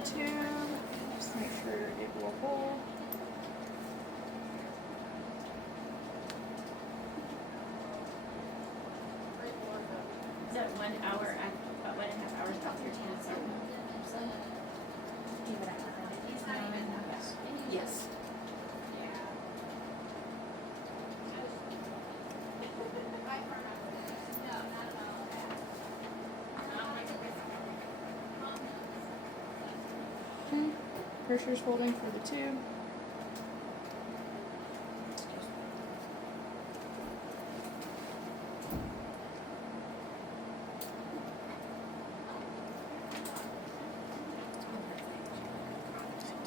the tube. Just make sure it will hold. Is that 1 hour, about 1.5 hours after your chance? Yes. Okay. Pressure's holding for the tube.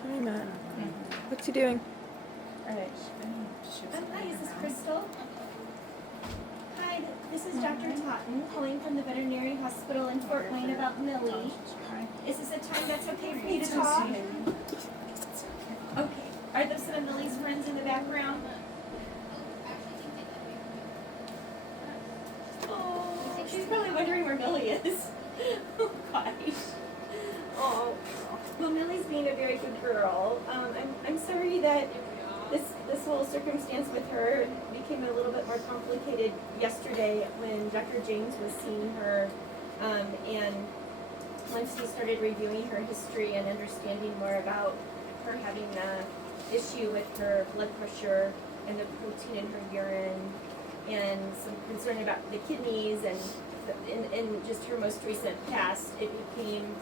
Time at. What's he doing? Alright. Hi, is this Crystal? Hi, this is Dr. Totten calling from the veterinary hospital in Fort Wayne about Millie. Is this a time that's okay for you to talk? Okay. Are those some of Millie's friends in the background? Oh, she's probably wondering where Millie is. Oh gosh. Oh. Well, Millie's being a very good girl. I'm sorry that this whole circumstance with her became a little bit more complicated yesterday when Dr. James was seeing her, and once he started reviewing her history and understanding more about her having an issue with her blood pressure and the protein in her urine, and some concern about the kidneys and in just her most recent past, it became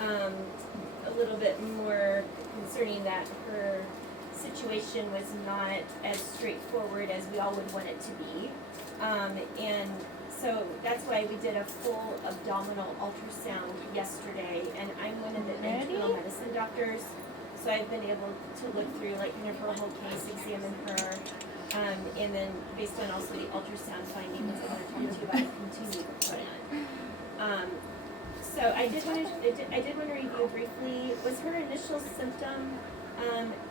a little bit more concerning that her situation was not as straightforward as we all would want it to be. And so that's why we did a full abdominal ultrasound yesterday, and I'm one of the internal medicine doctors, so I've been able to look through like kind of her whole case, examine her, and then based on also the ultrasound findings I'm going to talk to you about, continue the plan. So I did want to review briefly. Was her initial symptom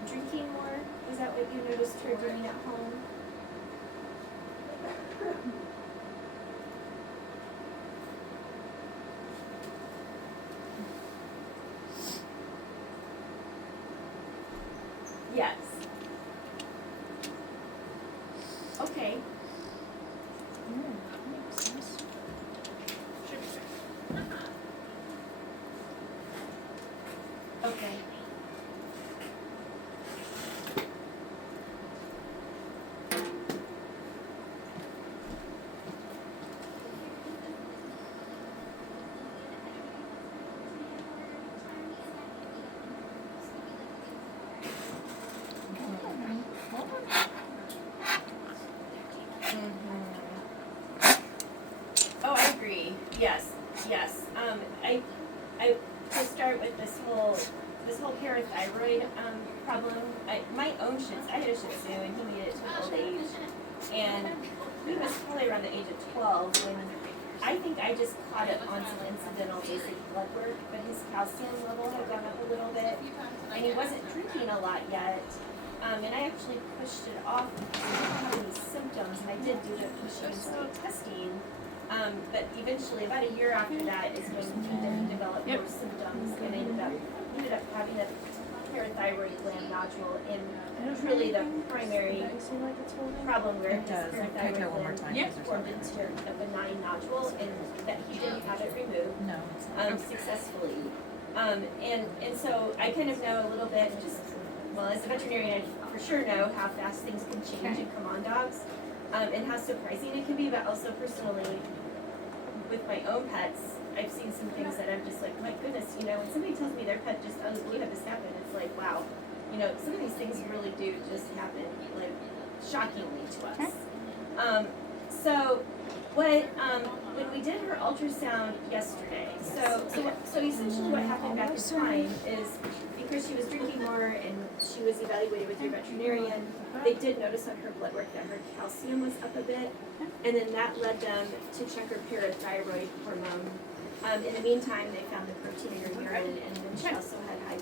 drinking more? Was that what you noticed her doing at home? Yes. Okay. Okay. Oh, I agree. Yes, yes. I to start with this whole parathyroid problem. My own I had a Shih Tzu, and he made it to old age, and he was probably around the age of 12 when I think I just caught it on some incidental basic blood work, but his calcium level had gone up a little bit, and he wasn't drinking a lot yet. And I actually pushed it off because I didn't have any symptoms, and I did do the patient testing. But eventually, about a year after that, is when he developed more symptoms, and ended up having a parathyroid gland nodule, and really the primary problem where his parathyroid gland formed into a benign nodule, and that he didn't have it removed successfully. And so I kind of know a little bit, just well, as a veterinarian, I for sure know how fast things can change in command dogs, and how surprising it can be, but also personally, with my own pets, I've seen some things that I'm just like, my goodness, when somebody tells me their pet just out of the blue had this happen, it's like, wow, some of these things really do just happen, like, shockingly to us. So when we did her ultrasound yesterday, so essentially what happened back in time is, because she was drinking more and she was evaluated with your veterinarian, they did notice on her blood work that her calcium was up a bit, and then that led them to check her parathyroid hormone. In the meantime, they found the protein in her urine, and then she also had high